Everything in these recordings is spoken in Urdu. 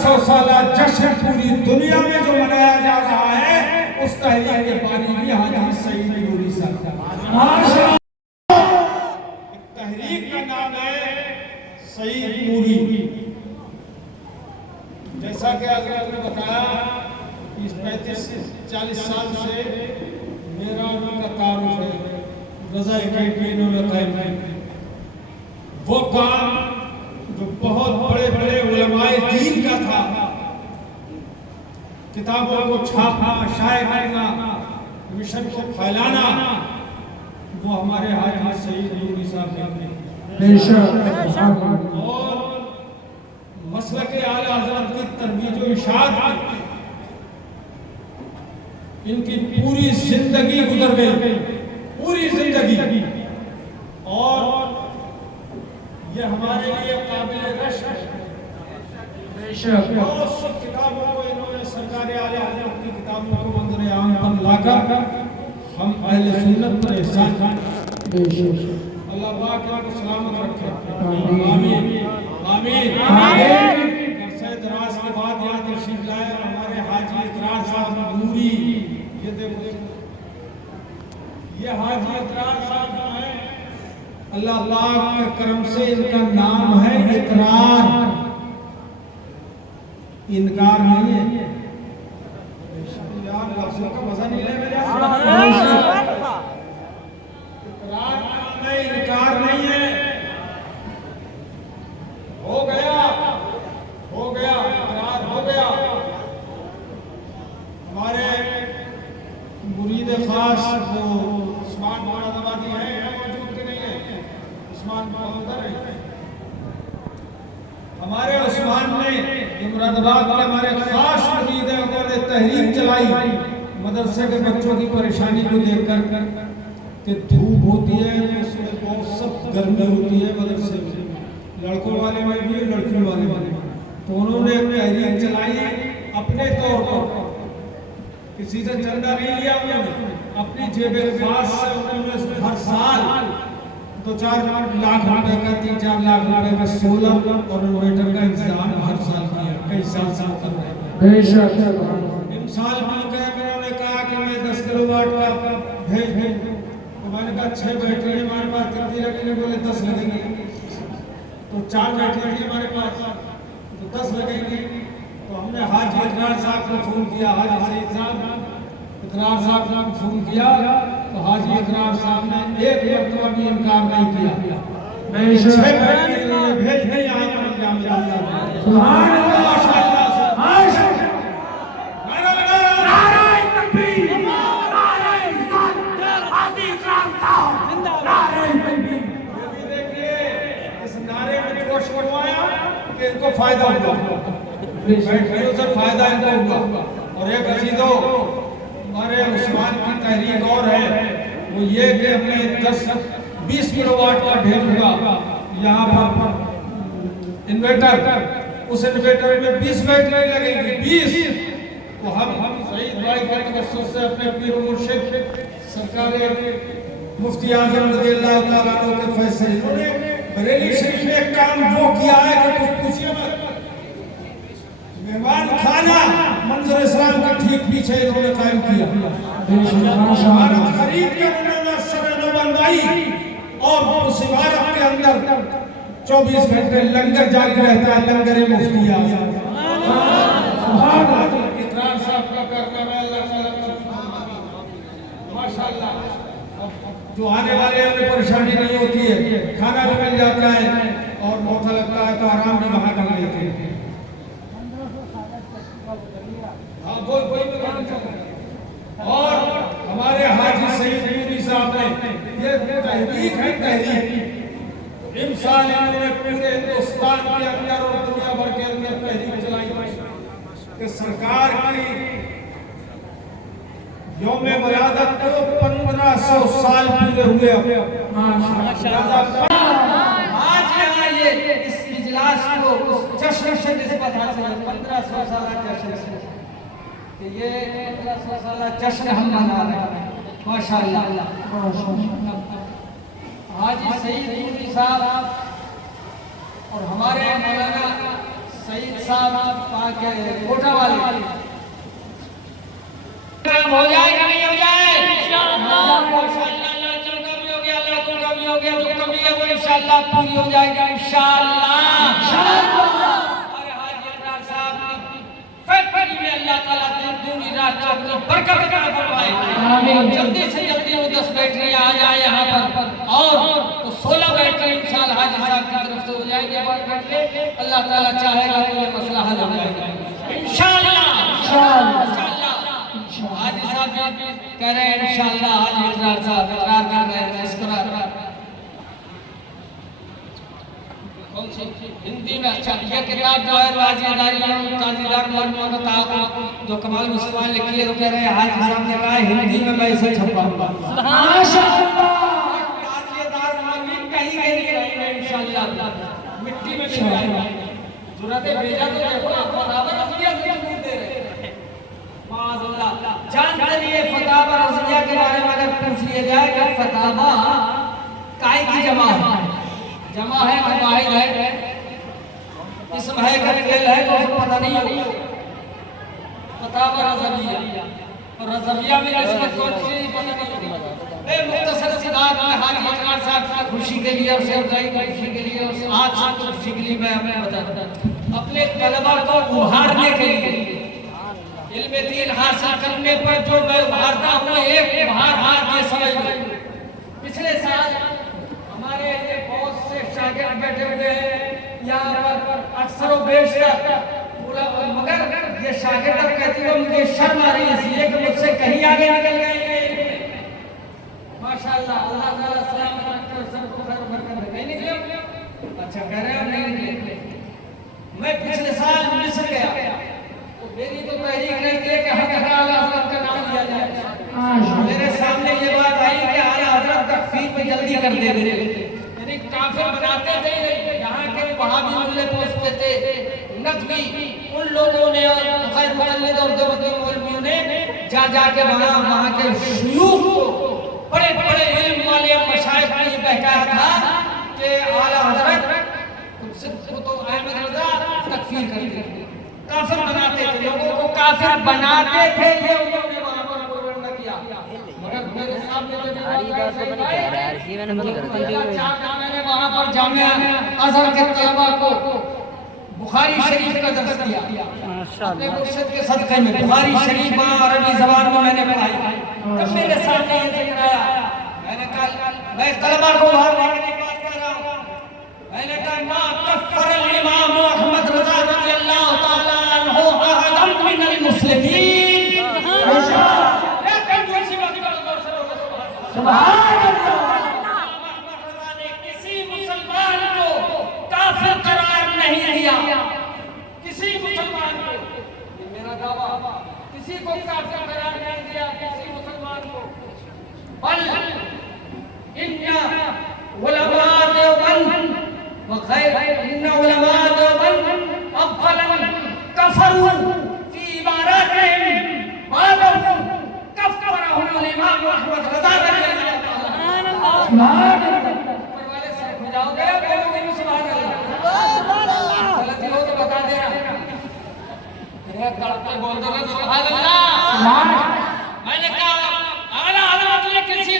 1500 سالہ جشن پوری دنیا میں جو منایا جا رہا ہے اس تحریک کے بانی بھی حاجی سعید نوری صاحب کا تحریک کا نام ہے سعید نوری. جیسا کہ حضرت نے بتایا 35-40 سال سے میرا ان کا تعارف ہے. رضا اکیڈمی انہوں نے قائم کی. وہ کام جو بہت بڑے بڑے علماء دین کا تھا، کتابوں کو چھاپنا، شائع کرنا، مشن کو پھیلانا، وہ ہمارے حاجی سعید نوری صاحب نے کی. اور مسلک اعلیٰ حضرت کی ترویج و ارشاد ان کی پوری زندگی گزر گئی، پوری زندگی. اور یہ ہمارے لیے قابل رشک ہے. بہت سی کتابوں کو انہوں نے سرکار اعلیٰ حضرت کی کتابوں کو منظر عام پر لا کر ہم اہل سنت پر احسان کریں. اللہ پاک ان کو سلامت رکھے. آمین آمین آمین. عرصہ دراز کے بعد یہاں تشریف لائے ہمارے حاجی اطرار صاحب نوری. یہ دیکھو، یہ حاجی اطرار صاحب ہیں. اللہ کے کرم سے ان کا نام ہے اطرار، انکار نہیں ہے. یار لفظوں کا مزہ نہیں لے میرے. اقرار نام ہے، انکار نہیں ہے. ہو گیا اقرار ہو گیا. ہمارے مرید خاص جو عثمان مراد آبادی ہے موجود کہ نہیں ہے؟ عثمان ادھر ہے. ہمارے عثمان نے مراد آباد کے ہمارے خاص مرید ہیں، انہوں نے تحریک چلائی مدرسے کے بچوں کی پریشانی کو دیکھ کر کہ دھوپ ہوتی ہے، اس میں بہت سخت گرمی ہوتی ہے مدرسے میں، لڑکوں والے میں بھی لڑکیوں والے میں. تو انہوں نے تحریک چلائی اپنے طور پر، کسی سے چندہ نہیں لیا انہوں نے، اپنی جیب خاص سے انہوں نے ہر سال 2-4 لاکھ روپے کا 3-4 لاکھ روپے کا سولر اور انورٹر کا انتظام ہر سال کیا. کئی سال کر رہے ہیں. امسال بھی کہ انہوں نے کہا کہ میں 10 کلو واٹ کا بھیج دوں. تو میں نے کہا 6 بیٹری ہمارے پاس کتنی لگیں گے؟ بولے 10 لگیں گے. تو 4 بیٹری تھی ہمارے پاس تو 10 لگیں گی. تو ہم نے حاجی اطرار صاحب کو فون کیا، حاجی سعید صاحب اطرار صاحب کو فون کیا تو حاجی اطرار صاحب نے ایک مرتبہ بھی انکار نہیں کیا. 6 بیٹری انہوں نے بھیج دی. یہاں پر جامع سبحان اللہ ماشاءاللہ. ان کو فائدہ ہوگا، بیٹریوں سے فائدہ ان کو ہوگا. اور ایک عزیزوں ہمارے عثمان کی تحریک اور ہے، وہ یہ کہ ہمیں 10-20 کلو واٹ کا بھیجوں گا یہاں پر انویٹر. اس انویٹر میں 20 بیٹری لگیں گی. 20 تو ہم سعید بھائی کے توسط سے اپنے پیر و مرشد سرکار مفتی اعظم رضی اللہ تعالیٰ عنہ کے فیصلے نے بریلی شریف میں ایک کام وہ کیا ہے کہ کچھ پوچھئے مت. مہمان خانہ منظر اسلام کا ٹھیک پیچھے انہوں نے قائم کیا. عمارت خرید کر انہوں نے سر نو بنوائی اور اس عمارت کے اندر 24 گھنٹے لنگر جاری رہتا ہے. لنگر مفتی اعظم اطرار صاحب کا کرنا ہے. اللہ تعالیٰ ماشاءاللہ جو آنے والے ہیں انہیں پریشانی نہیں ہوتی ہے، کھانا بھی مل جاتا ہے اور موقع لگتا ہے تو آرام بھی وہاں کر لیتے ہیں. اور ہمارے حاجی سعید نوری صاحب نے یہ تحریک ہے. تحریک امسال انہوں نے پورے ہندوستان کے اندر اور دنیا بھر کے اندر تحریک چلائی کہ سرکار کی یوم ولادت کو 1500 سال پورے ہوئے. آج یہاں یہ اس اجلاس کو اس جشن سے نسبت حاصل ہے. 1500 سالہ جشن سے کہ یہ 1500 سالہ جشن ہم منا رہے ہیں. ماشاءاللہ حاجی سعید نوری صاحب اور ہمارے مولانا سعید صاحب کوٹا والے ہو جائے گا نہیں ہو جائے لڑکیوں کا بھی ہو گیا لڑکوں کا بھی ہو گیا جو کمی ہے وہ انشاءاللہ پوری ہو جائے گا انشاءاللہ اور حاجی ابرار صاحب کی فیکٹری میں اللہ تعالیٰ دن دنی رات چوکنی برکت عطا فرمائے جلدی سے جلدی وہ 10 بیٹری آ جائے یہاں پر اور 16 بیٹری انشاءاللہ حاجی صاحب کی طرف سے ہو جائے گے اللہ تعالیٰ چاہے گا تو یہ مسئلہ حل ہو جائے گا انشاءاللہ حاجی صاحب کہہ رہے ہیں انشاءاللہ حاجی ابرار صاحب اقرار کر رہے ہیں اس طرح ہندی میں اچھا یہ کتاب جو ہے تازیدار مولویوں کا تعاقب جو کمال مسلمان لکھی ہے تو کہہ رہے ہیں حاجی صاحب نے کہا ہے ہندی میں اسے چھپاؤں گا ماشاءاللہ تازیدار مولوی کہیں گے نہیں انشاءاللہ مٹی میں مل جائے گا ضرورت بھیجا تو دیکھو برابر ازلیہ سے نہیں دے رہے معاذ اللہ جانتے لیے فتاوی ازلیہ کے بارے میں اگر پوچھ لیا جائے کہ فتاوی کائے کی جمع ہے کہ واحد ہے اسم ہے کہ فعل ہے تو پتہ نہیں ہوگا فتاوی رضویہ اور رضویہ میں نسبت کون سی پتہ نہیں ہوگا مختصر سی بات ہے حاجی ابرار صاحب کی خوشی کے لیے اور شیخ بھائی کی خوشی کے لیے اور آج کی خوشی کے لیے میں بتاتا ہوں اپنے طلبہ کو ابھارنے کے لیے علم دین حاصل کرنے پر جو میں ابھارتا ہوں ایک ابھار یہ سمجھ لوں پچھلے سال ہمارے بہت سے شاگرد بیٹھے ہوئے ہیں یہاں پر اکثر و بیشتر مگر یہ شاگرد اب کہتی ہو مجھے شرم آ رہی ہے اس لیے کہ مجھ سے کہیں آگے نکل گئے ماشاءاللہ اللہ تعالیٰ سلامت رکھتے اور سب کو خیر برکت دے نہیں نکلے اچھا کہہ رہے ہیں نہیں نکلے میں پچھلے سال مصر گیا میری تو تحریک رہتی ہے کہ حق اعلیٰ حضرت کا نام لیا جائے میرے سامنے یہ بات آئی کہ اعلیٰ حضرت تکفیر پہ جلدی کر دے رہے یعنی کافر بناتے تھے یہاں کے وہابی ملے پہنچتے تھے نقوی ان لوگوں نے اور غیر مقلد اور دیوبندی مولویوں نے جا کے وہاں کے شیوخ کو بڑے بڑے علم والے مشائخ نے یہ بہکایا تھا کہ اعلیٰ حضرت تو احمد رضا تکفیر کرتے تھے کافر بناتے تھے لوگوں کو کافر بناتے تھے یہ انہوں نے وہاں پر پروگرام نہ کیا مگر میرے سامنے جو میں نے وہاں پر جامعہ ازہر کے طلبہ کو بخاری شریف کا درس دیا اپنے مرشد کے صدقے میں بخاری شریف وہاں عربی زبان میں نے پڑھائی جب میرے سامنے یہ ذکر آیا میں نے کہا میں طلبہ کو باہر نکلنے کی بات کر رہا ہوں میں نے کہا ما کفر الامام احمد رضا رضی اللہ تعالی عنہ احدا من المسلمین سبحان اللہ احمد رضا نے کسی مسلمان کو کافر قرار نہیں دیا کسی مسلمان کو میرا دعویٰ کسی کو کافر قرار نہیں دیا کسی مسلمان کو بل ان علماء دیوبند وغیر ان علماء دیوبند افضلا کفروا فی عباراتهم بعضهم کفرهم الامام احمد رضا رضی اللہ تعالی سبحان اللہ اوپر والے سر ہو جاؤ گے بولو گے سبحان اللہ غلطی ہو تو بتا دینا ایک غلطی بول دو گے سبحان اللہ میں نے کہا اعلیٰ حضرت نے کسی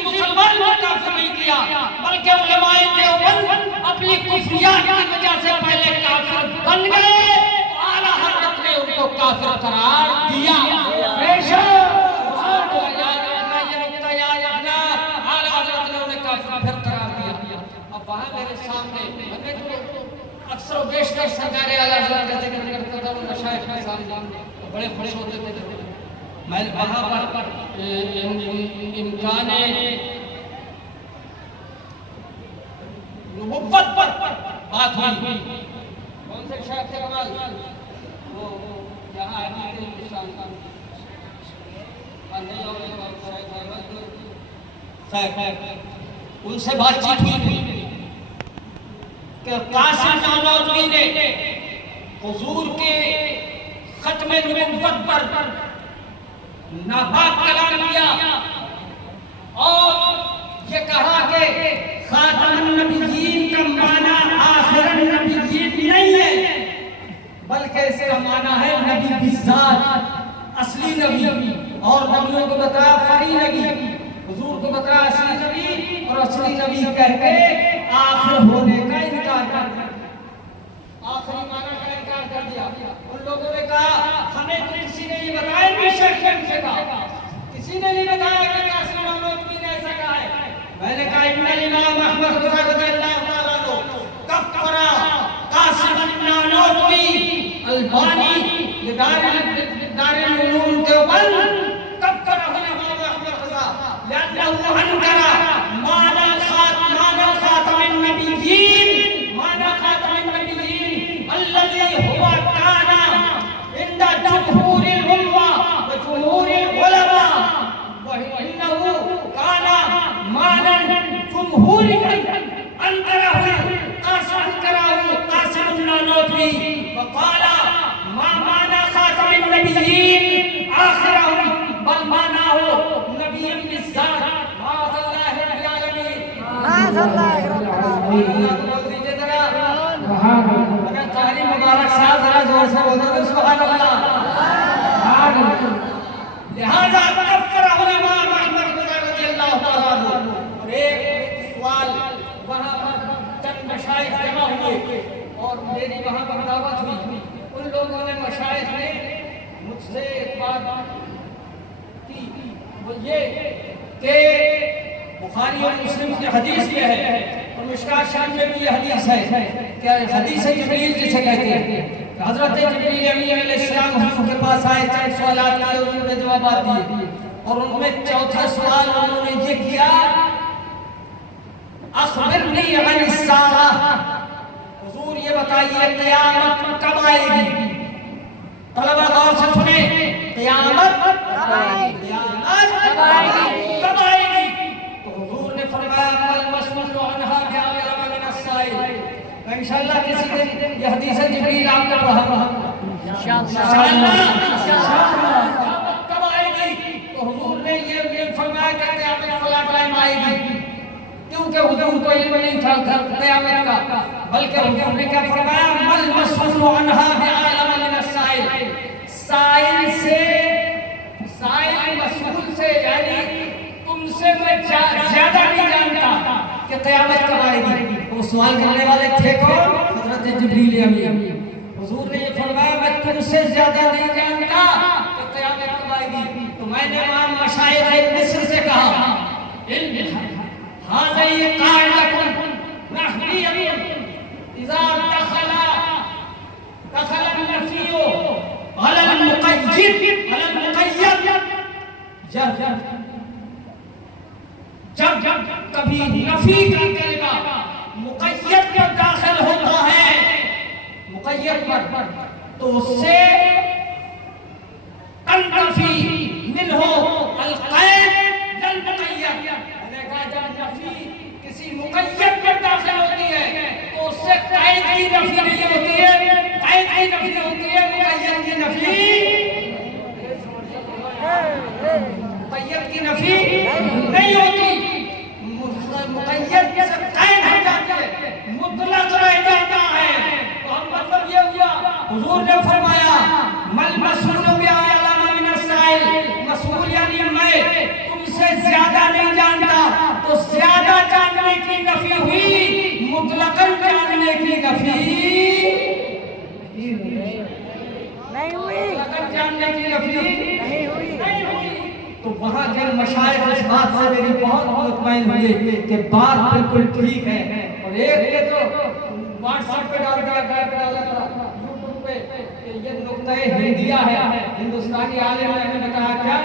مسلمان کو کافر نہیں کیا بلکہ علماء دیوبند اپنی کفریات کی وجہ سے پہلے کافر بن گئے اعلیٰ حضرت نے ان کو کافر قرار دیا بے شک اعلیٰ حضرت نے انہیں کافر پھر قرار دیا اب وہاں میرے سامنے میں اکثر و بیشتر سرکار اعلیٰ حضرت کا ذکر کرتا تھا وہ مشائخ کے سامنے بڑے خوش ہوتے تھے میں وہاں پر امکان نبوت پر بات ہوئی کون سے شیخ تھے کمال وہ یہاں آدھی تھے ہندوستان کا ان سے بات چیت ہوئی کہ قاسم نانوتوی نے حضور کے ختم نبوت پر ناپاک کلام کیا اور یہ کہا کہ خاتم النبیین کا معنی آخر النبیین نہیں ہے بلکہ اس کا معنی ہے نبی بالذات، اصلی نبی، اور نبیوں کو بتایا فری نبی، حضور کو بتایا اصلی نبی، اور اصلی نبی کہہ کے آخر ہونے کا انکار کر دیا، آخری معنی کا انکار کر دیا۔ ان لوگوں نے کہا ہمیں تو کسی نے یہ بتایا نہیں، شیخ سے کہا کسی نے نہیں بتایا کہ قاسم نانوتوی نے ایسا کہا ہے۔ میں نے کہا ان الامام احمد رضا رضی اللہ تعالیٰ عنہ کفر قاسم النانوتوی البانی دار العلوم دیوبند کفر الامام احمد رضا لأنه انکر معنى خاتم النبیین، معنى خاتم النبیین الذي هو كان عند جمهور الامة وجمهور العلماء، وإنه كان معنى جمهوريا انکره قاسم النانوتوی، وقال ما معنى خاتم النبیین آخرهم بل معناه نبی بالذات، معاذ اللہ رب العالمین، معاذ اللہ رب العالمین۔ اگر قاری مبارک صاحب ذرا زور سے بولو تو سبحان اللہ۔ لہذا کفر الامام احمد رضی اللہ تعالیٰ عنہ۔ اور ایک سوال، وہاں پر چند مشائخ جمع ہوئے اور میری وہاں پر دعوت ہوئی، ان لوگوں نے مشائخ نے مجھ سے ایک بات کی، وہ یہ کہ بخاری اور مسلم کی حدیث یہ ہے اور مشکات شریف میں بھی یہ حدیث ہے کہ حدیث جبریل جسے کہتے ہیں کہ حضرت جبریل امین علیہ السلام حضور کے پاس آئے، چند سوالات کیے، حضور نے جوابات دیے، اور ان میں چوتھا سوال انہوں نے یہ کیا اخبرنی عن الساعہ، حضور یہ بتائیے قیامت کب آئے گی؟ طلبہ غور سے سنیں، قیامت کب آئے گی؟ کب آئے گی؟ تو حضور نے فرمایا المسئول عنہا بأعلم من السائل۔ انشاءاللہ کسی دن یہ حدیث جبریل آپ کو پڑھا انشاءاللہ کب آئے گی؟ تو حضور نے یہ فرمایا کہ قیامت فلاں ٹائم آئے گی، کیونکہ حضور کو علم نہیں تھا قیامت کا، بلکہ حضور نے کیا فرمایا مل مسئول عنہا بأعلم من السائل، سائل سے، سائل مسئول سے، یعنی تم سے میں زیادہ نہیں جانتا کہ قیامت کب آئے گی۔ وہ سوال کرنے والے تھے کون؟ حضرت جبریل امین۔ حضور نے یہ فرمایا میں تم سے زیادہ نہیں جانتا کہ قیامت کب آئے گی۔ تو میں نے وہاں مشائخ مصر سے کہا هذه قاعدة نحوية إذا دخل النفي على المقيد جب کبھی نفی کا کلمہ مقید پر داخل ہوتا ہے، مقید پر، تو اس سے تنتفی منہ القید للمقید، جب نفی کسی مقید پر داخل ہوتی ہے تو اس سے قید کی نفی نہیں ہوتی ہے، قید کی نفی ہوتی ہے، مقید کی نفی، مقید کی نفی نہیں ہوتی، مقید سے قید ہو جاتی ہے، مطلق رہ جاتا ہے۔ تو ہم مطلب یہ ہوا حضور نے فرمایا مل مسئول بأعلم من السائل، مسئول یعنی میں تم سے زیادہ نہیں جانتا، تو زیادہ جاننے کی نفی ہوئی، مطلقاً جاننے کی نفی نہیں ہوئی، مطلقاً جاننے کی نفی نہیں ہوئی۔ تو وہاں جن مشائخ اس بات سے میری بہت مطمئن ہوئے کہ بات بالکل ٹھیک ہے، اور ایک نے تو واٹس ایپ پہ ڈال دیا، یوٹیوب پہ کہ یہ نقطہ ہندیہ ہے، ہندوستانی عالم ہے، میں نے کہا کیا؟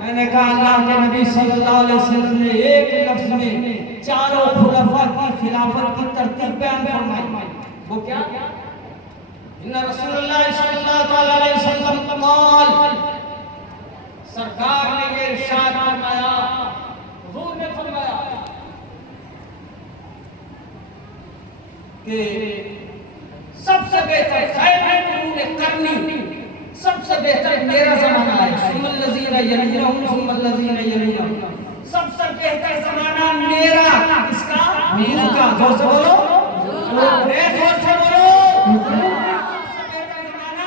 میں نے کہا اللہ کے نبی صلی اللہ علیہ وسلم نے ایک لفظ میں چاروں خلفاء کی خلافت کی ترتیب بیان فرمائی، وہ کیا؟ ان رسول اللہ صلی اللہ علیہ وسلم قال، سرکار نے یہ ارشاد فرمایا، حضور نے فرمایا کہ سب سے بہتر خیر قرون قرنی، سب سے بہتر میرا زمانہ ہے، ثم الذین یلونہم ثم الذین یلونہم، سب سے بہتر زمانہ میرا، کس کا؟ میرا کا، زور سے بولو، زور سے بولو، سب سے بہتر زمانہ